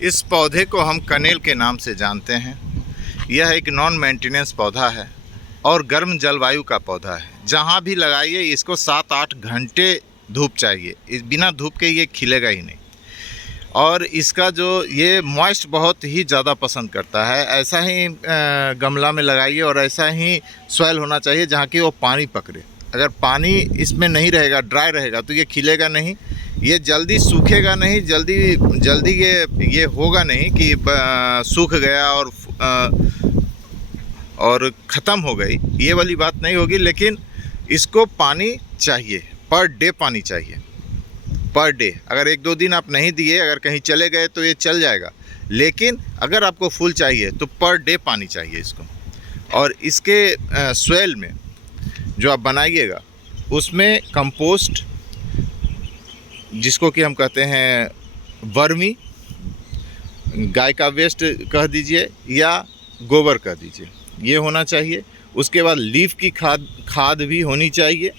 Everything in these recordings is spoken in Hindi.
इस पौधे को हम कनेल के नाम से जानते हैं। यह एक नॉन मेंटेनेंस पौधा है और गर्म जलवायु का पौधा है। जहाँ भी लगाइए इसको 7-8 घंटे धूप चाहिए, बिना धूप के ये खिलेगा ही नहीं। और इसका जो ये मॉइस्ट बहुत ही ज़्यादा पसंद करता है। ऐसा ही गमला में लगाइए और ऐसा ही सॉइल होना चाहिए जहाँ की वो पानी पकड़े। अगर पानी इसमें नहीं रहेगा, ड्राई रहेगा, तो ये खिलेगा नहीं, ये जल्दी सूखेगा नहीं, जल्दी ये होगा नहीं कि सूख गया और ख़त्म हो गई, ये वाली बात नहीं होगी। लेकिन इसको पानी चाहिए, पर डे पानी चाहिए, पर डे। अगर 1-2 दिन आप नहीं दिए, अगर कहीं चले गए तो ये चल जाएगा, लेकिन अगर आपको फुल चाहिए तो पर डे पानी चाहिए इसको। और इसके सॉइल में जो आप बनाइएगा उसमें कंपोस्ट, जिसको कि हम कहते हैं वर्मी, गाय का वेस्ट कह दीजिए या गोबर कह दीजिए, ये होना चाहिए। उसके बाद लीफ की खाद भी होनी चाहिए।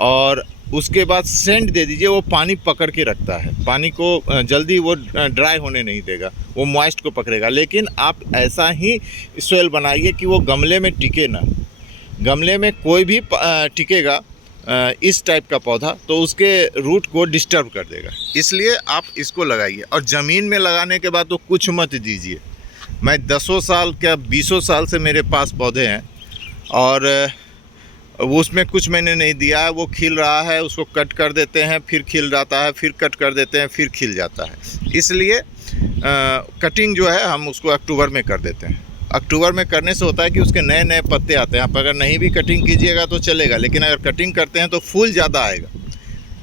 और उसके बाद सेंड दे दीजिए, वो पानी पकड़ के रखता है, पानी को जल्दी वो ड्राई होने नहीं देगा, वो मॉइस्ट को पकड़ेगा। लेकिन आप ऐसा ही सॉइल बनाइए कि वो गमले में टिके ना। गमले में कोई भी टिकेगा इस टाइप का पौधा तो उसके रूट को डिस्टर्ब कर देगा, इसलिए आप इसको लगाइए। और ज़मीन में लगाने के बाद तो कुछ मत दीजिए। मैं 10 साल क्या 20 साल से मेरे पास पौधे हैं और वो उसमें कुछ मैंने नहीं दिया है। वो खिल रहा है, उसको कट कर देते हैं, फिर खिल जाता है, फिर कट कर देते हैं, फिर खिल जाता है। इसलिए कटिंग जो है हम उसको अक्टूबर में कर देते हैं। अक्टूबर में करने से होता है कि उसके नए नए पत्ते आते हैं। आप अगर नहीं भी कटिंग कीजिएगा तो चलेगा, लेकिन अगर कटिंग करते हैं तो फूल ज़्यादा आएगा,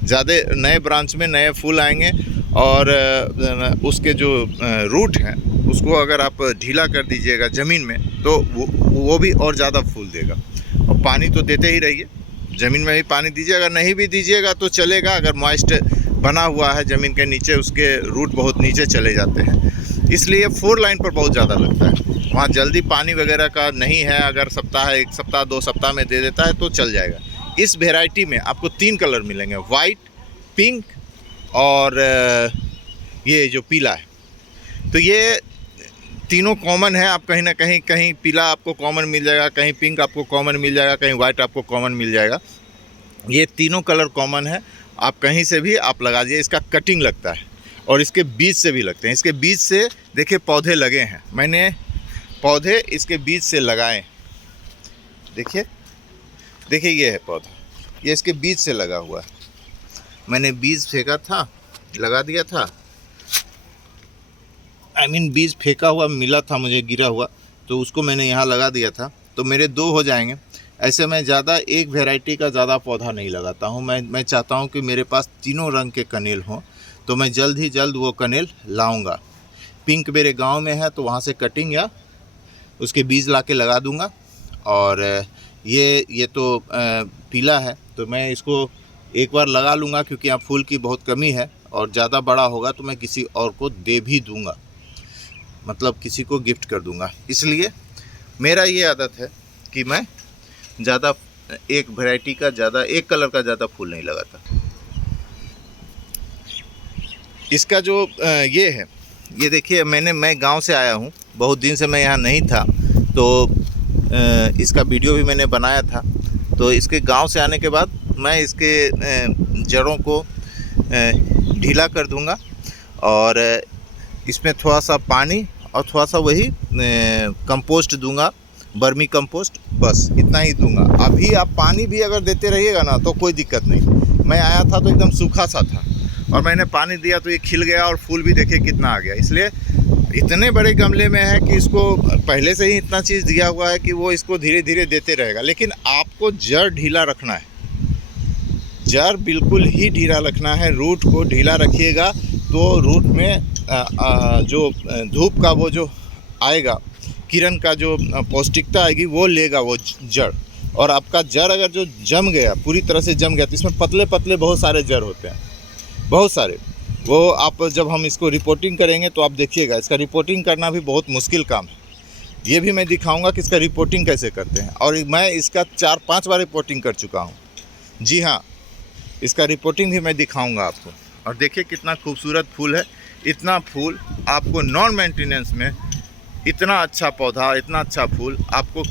ज़्यादा नए ब्रांच में नए फूल आएंगे। और उसके जो रूट हैं उसको अगर आप ढीला कर दीजिएगा ज़मीन में तो वो भी और ज़्यादा फूल देगा। और पानी तो देते ही रहिए, ज़मीन में भी पानी दीजिए। अगर नहीं भी दीजिएगा तो चलेगा, अगर मॉइस्ट बना हुआ है ज़मीन के नीचे, उसके रूट बहुत नीचे चले जाते हैं, इसलिए 4 लाइन पर बहुत ज़्यादा लगता है। वहाँ जल्दी पानी वगैरह का नहीं है। अगर 1 सप्ताह 2 सप्ताह में दे देता है तो चल जाएगा। इस वेराइटी में आपको 3 कलर मिलेंगे, वाइट, पिंक और ये जो पीला है। तो ये तीनों कॉमन है। आप कहीं ना कहीं पीला आपको कॉमन मिल जाएगा, कहीं पिंक आपको कॉमन मिल जाएगा, कहीं वाइट आपको कॉमन मिल जाएगा। ये तीनों कलर कॉमन है, आप कहीं से भी आप लगा दीजिए। इसका कटिंग लगता है और इसके बीज से भी लगते हैं। इसके बीज से देखिए पौधे लगे हैं, मैंने पौधे इसके बीज से लगाए। देखिए ये है पौधा, ये इसके बीज से लगा हुआ है। मैंने बीज फेंका था, लगा दिया था, बीज फेंका हुआ मिला था मुझे, गिरा हुआ, तो उसको मैंने यहाँ लगा दिया था। तो मेरे 2 हो जाएंगे। ऐसे मैं ज़्यादा एक वैरायटी का ज़्यादा पौधा नहीं लगाता हूँ। मैं चाहता हूँ कि मेरे पास तीनों रंग के कनेल हों, तो मैं जल्द ही जल्द वो कनेल लाऊंगा। पिंक मेरे गांव में है तो वहाँ से कटिंग या उसके बीज ला के लगा दूंगा। और ये तो पीला है तो मैं इसको एक बार लगा लूँगा, क्योंकि यहाँ फूल की बहुत कमी है। और ज़्यादा बड़ा होगा तो मैं किसी और को दे भी दूँगा, मतलब किसी को गिफ्ट कर दूँगा। इसलिए मेरा ये आदत है कि मैं ज़्यादा एक वैरायटी का ज़्यादा, एक कलर का ज़्यादा फूल नहीं लगाता। इसका जो ये है, ये देखिए मैं गांव से आया हूँ, बहुत दिन से मैं यहाँ नहीं था, तो इसका वीडियो भी मैंने बनाया था। तो इसके गांव से आने के बाद मैं इसके जड़ों को ढीला कर दूंगा और इसमें थोड़ा सा पानी और थोड़ा सा वही कंपोस्ट दूंगा, वर्मी कंपोस्ट, बस इतना ही दूंगा। अभी आप पानी भी अगर देते रहिएगा ना तो कोई दिक्कत नहीं। मैं आया था तो एकदम सूखा सा था और मैंने पानी दिया तो ये खिल गया और फूल भी देखिए कितना आ गया। इसलिए इतने बड़े गमले में है कि इसको पहले से ही इतना चीज़ दिया हुआ है कि वो इसको धीरे धीरे देते रहेगा। लेकिन आपको जड़ ढीला रखना है, जड़ बिल्कुल ही ढीला रखना है। रूट को ढीला रखिएगा तो रूट में जो धूप का वो जो आएगा, किरण का जो पौष्टिकता आएगी वो लेगा वो जड़। और आपका जड़ अगर जो जम गया, पूरी तरह से जम गया, तो इसमें पतले पतले बहुत सारे जड़ होते हैं, बहुत सारे। वो आप जब हम इसको रिपोर्टिंग करेंगे तो आप देखिएगा, इसका रिपोर्टिंग करना भी बहुत मुश्किल काम है। ये भी मैं दिखाऊंगा कि इसका रिपोर्टिंग कैसे करते हैं। और मैं इसका 4-5 बार रिपोर्टिंग कर चुका हूँ। जी हाँ, इसका रिपोर्टिंग भी मैं दिखाऊंगा आपको। और देखिए कितना खूबसूरत फूल है। इतना फूल आपको नॉन मेंटेनेंस में, इतना अच्छा पौधा, इतना अच्छा फूल आपको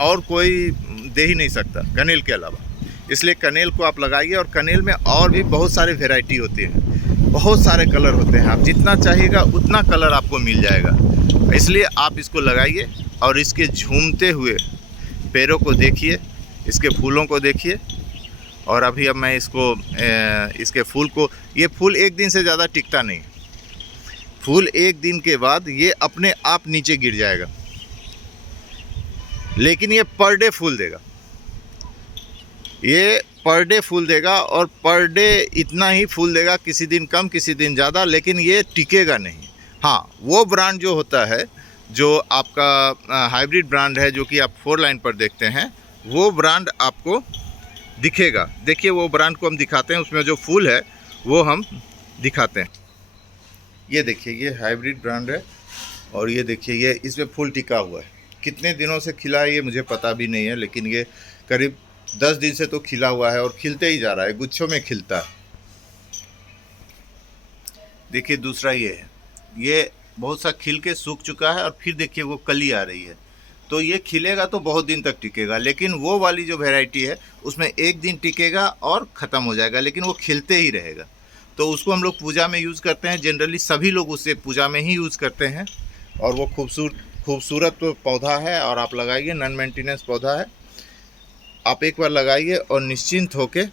और कोई दे ही नहीं सकता कनेल के अलावा। इसलिए कनेल को आप लगाइए। और कनेल में और भी बहुत सारे वैरायटी होती हैं, बहुत सारे कलर होते हैं, आप जितना चाहिएगा उतना कलर आपको मिल जाएगा। इसलिए आप इसको लगाइए और इसके झूमते हुए पेड़ों को देखिए, इसके फूलों को देखिए। और अभी अब मैं इसके फूल को, ये फूल एक दिन से ज़्यादा टिकता नहीं, फूल एक दिन के बाद ये अपने आप नीचे गिर जाएगा, लेकिन ये पर डे फूल देगा, ये पर डे फूल देगा। और पर डे इतना ही फूल देगा, किसी दिन कम किसी दिन ज़्यादा, लेकिन ये टिकेगा नहीं। हाँ, वो ब्रांड जो होता है, जो आपका हाइब्रिड ब्रांड है, जो कि आप 4 लाइन पर देखते हैं, वो ब्रांड आपको दिखेगा। देखिए वो ब्रांड को हम दिखाते हैं, उसमें जो फूल है वो हम दिखाते हैं। ये देखिए, ये हाइब्रिड ब्रांड है और ये देखिए ये इसमें फूल टिका हुआ है। कितने दिनों से खिला है ये मुझे पता भी नहीं है, लेकिन ये करीब 10 दिन से तो खिला हुआ है और खिलते ही जा रहा है, गुच्छों में खिलता है। देखिए दूसरा ये है, ये बहुत सा खिल के सूख चुका है और फिर देखिए वो कली आ रही है। तो ये खिलेगा तो बहुत दिन तक टिकेगा, लेकिन वो वाली जो वैरायटी है उसमें एक दिन टिकेगा और ख़त्म हो जाएगा, लेकिन वो खिलते ही रहेगा। तो उसको हम लोग पूजा में यूज़ करते हैं, जनरली सभी लोग उसे पूजा में ही यूज़ करते हैं। और वो खूबसूरत पौधा है और आप लगाइए, नॉन मेंटेनेंस पौधा है। आप एक बार लगाइए और निश्चिंत होके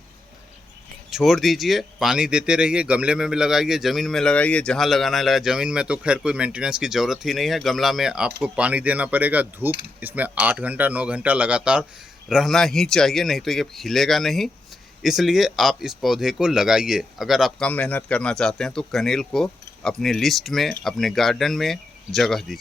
छोड़ दीजिए, पानी देते रहिए। गमले में भी लगाइए, ज़मीन में लगाइए, जहाँ लगाना है लगाइए। ज़मीन में तो खैर कोई मेंटेनेंस की ज़रूरत ही नहीं है, गमला में आपको पानी देना पड़ेगा। धूप इसमें 8 घंटा 9 घंटा लगातार रहना ही चाहिए, नहीं तो ये खिलेगा नहीं। इसलिए आप इस पौधे को लगाइए। अगर आप कम मेहनत करना चाहते हैं तो कनेल को अपने लिस्ट में, अपने गार्डन में जगह दीजिए।